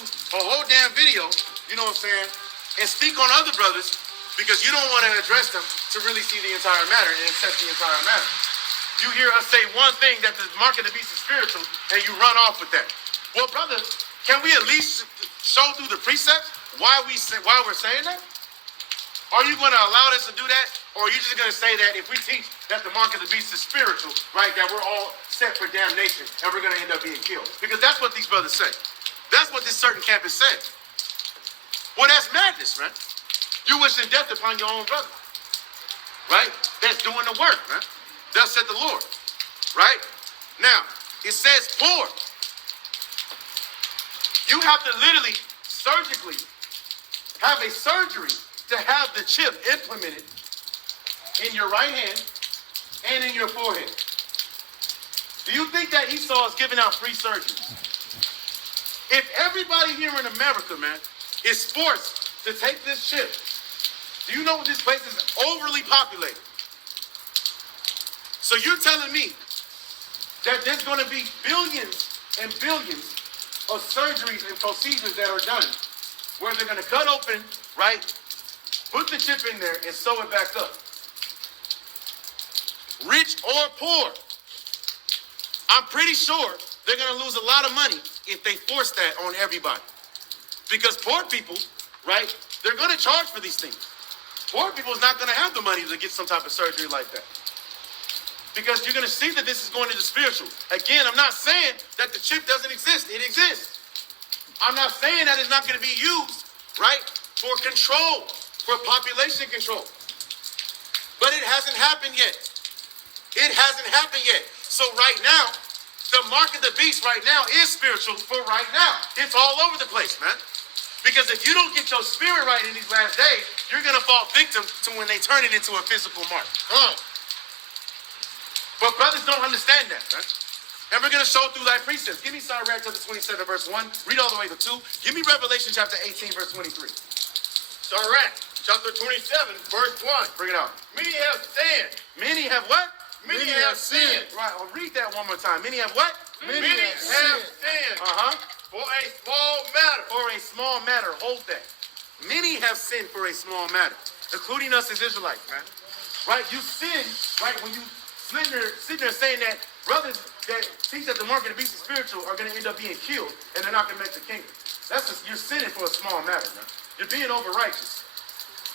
a whole damn video, you know what I'm saying, and speak on other brothers because you don't want to address them to really see the entire matter and accept the entire matter. You hear us say one thing, that the mark of the beast is spiritual, and you run off with that. Well, brother, can we at least show through the precepts why we're saying that? Are you going to allow us to do that? Or are you just going to say that if we teach that the mark of the beast is spiritual, right, that we're all set for damnation and we're going to end up being killed? Because that's what these brothers say. That's what this certain campus says. Well, that's madness, man. You wishing death upon your own brother, right? That's doing the work, man. Thus said the Lord, right? Now, it says poor. You have to literally, surgically, have a surgery to have the chip implemented in your right hand and in your forehead. Do you think that Esau is giving out free surgeries? If everybody here in America, man, is forced to take this chip, do you know this place is overly populated? So you're telling me that there's going to be billions and billions of surgeries and procedures that are done where they're going to cut open, right, put the chip in there and sew it back up. Rich or poor, I'm pretty sure they're going to lose a lot of money if they force that on everybody. Because poor people, right, they're going to charge for these things. Poor people is not going to have the money to get some type of surgery like that. Because you're going to see that this is going into spiritual. Again, I'm not saying that the chip doesn't exist. It exists. I'm not saying that it's not going to be used, right, for control, for population control. But it hasn't happened yet. It hasn't happened yet. So right now, the mark of the beast right now is spiritual for right now. It's all over the place, man. Because if you don't get your spirit right in these last days, you're going to fall victim to when they turn it into a physical mark. But brothers don't understand that, man. And we're going to show through thy precepts. Give me Sirach chapter 27, verse 1. Read all the way to 2. Give me Revelation chapter 18, verse 23. Sirach chapter 27, verse 1. Bring it out. Many have sinned. Many have what? Many have sinned. Right, I'll read that one more time. Many have what? Many have sinned. For a small matter. For a small matter. Hold that. Many have sinned for a small matter, including us as Israelites, man. Right? You sin, right, when you sitting there saying that brothers that teach that the mark of the beast is spiritual are going to end up being killed and they're not going to make the kingdom. That's just, you're sinning for a small matter, man. You're being over righteous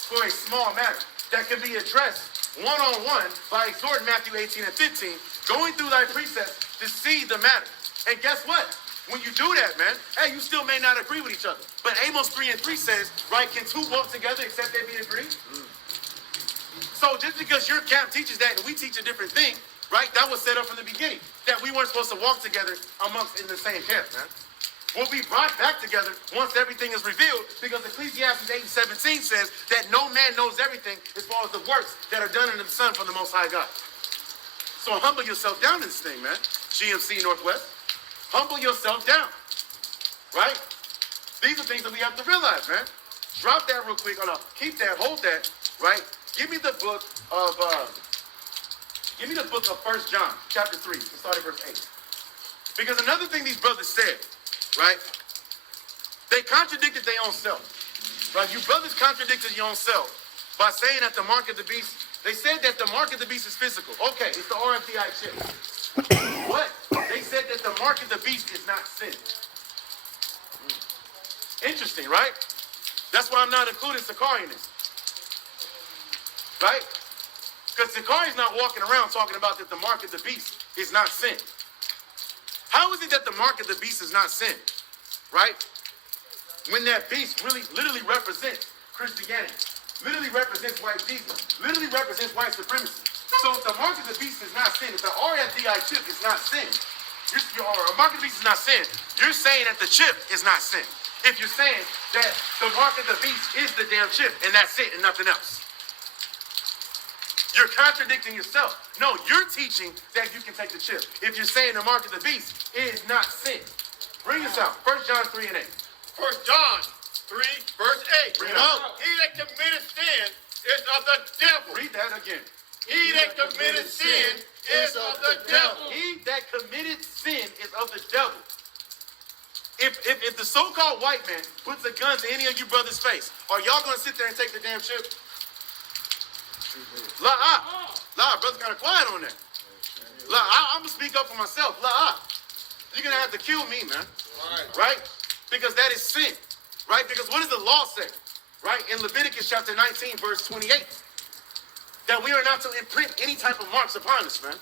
for a small matter that can be addressed one-on-one by exhorting Matthew 18 and 15, going through thy precepts to see the matter. And guess what? When you do that, man, hey, you still may not agree with each other. But Amos 3 and 3 says, right, can two walk together except they be agreed? So just because your camp teaches that and we teach a different thing, right, that was set up from the beginning, that we weren't supposed to walk together amongst in the same camp, man. We'll be brought back together once everything is revealed, because Ecclesiastes 8 and 17 says that no man knows everything as far as the works that are done in the Son from the Most High God. So humble yourself down in this thing, man. GMC Northwest. Humble yourself down, right? These are things that we have to realize, man. Drop that real quick. Oh, no, keep that, hold that, right? Give me the book of 1 John, chapter 3. Let's start at verse 8. Because another thing these brothers said, right? They contradicted their own self. Right? You brothers contradicted your own self by saying that the mark of the beast, they said that the mark of the beast is physical. Okay, it's the RFDI chip. What? They said that the mark of the beast is not sin. Interesting, right? That's why I'm not including Sakari in this. Right? Because Sakari's not walking around talking about that the mark of the beast is not sin. How is it that the mark of the beast is not sin? Right? When that beast really literally represents Christianity, literally represents white Jesus, literally represents white supremacy. So if the mark of the beast is not sin, if the RFDI chip is not sin, or a mark of the beast is not sin, you're saying that the chip is not sin. If you're saying that the mark of the beast is the damn chip and that's it and nothing else. You're contradicting yourself. No, you're teaching that you can take the chip. If you're saying the mark of the beast is not sin. Bring this out. 1 John 3 and 8. 1 John 3, verse 8. Bring it out. He that committeth sin is of the devil. Read that again. He that committed sin is of the devil. He that committed sin is of the devil. If the so-called white man puts a gun to any of you brothers' face, are y'all gonna sit there and take the damn chip? Brother kind of quiet on that. I'm gonna speak up for myself. You're gonna have to kill me, man. Right? Because that is sin. Right? Because what does the law say? Right? In Leviticus chapter 19, verse 28. That we are not to imprint any type of marks upon us, man.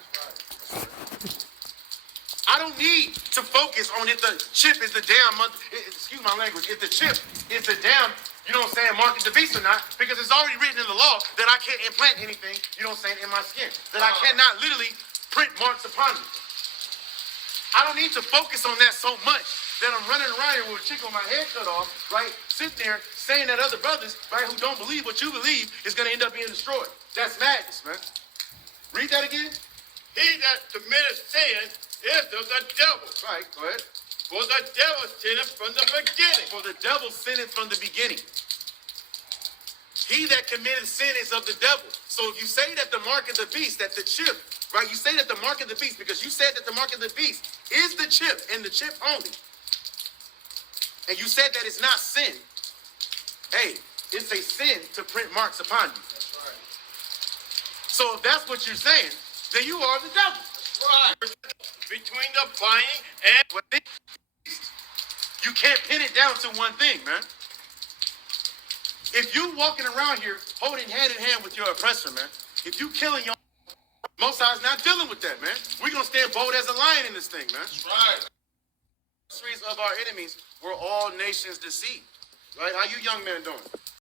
I don't need to focus on if the chip is the damn, excuse my language, if the chip is the damn, you know what I'm saying, mark of the beast or not, because it's already written in the law that I can't implant anything, you know what I'm saying, in my skin. That I cannot literally print marks upon me. I don't need to focus on that so much that I'm running around here with a chick on my head cut off, right, sitting there saying that other brothers, right, who don't believe what you believe is going to end up being destroyed. That's madness, man. Read that again. He that committed sin is of the devil. Right, go ahead. For the devil sinned from the beginning. For the devil sinned from the beginning. He that committed sin is of the devil. So if you say that the mark of the beast, that the chip, right, you say that the mark of the beast, because you said that the mark of the beast is the chip and the chip only. And you said that it's not sin. Hey, it's a sin to print marks upon you. That's right. So if that's what you're saying, then you are the devil. Right. Between the binding and you can't pin it down to one thing, man. If you walking around here holding hand in hand with your oppressor, man, if you killing your Most High's not dealing with that, man. We're gonna stand bold as a lion in this thing, man. That's right. The mysteries of our enemies were all nations deceived. Right? How you young men doing?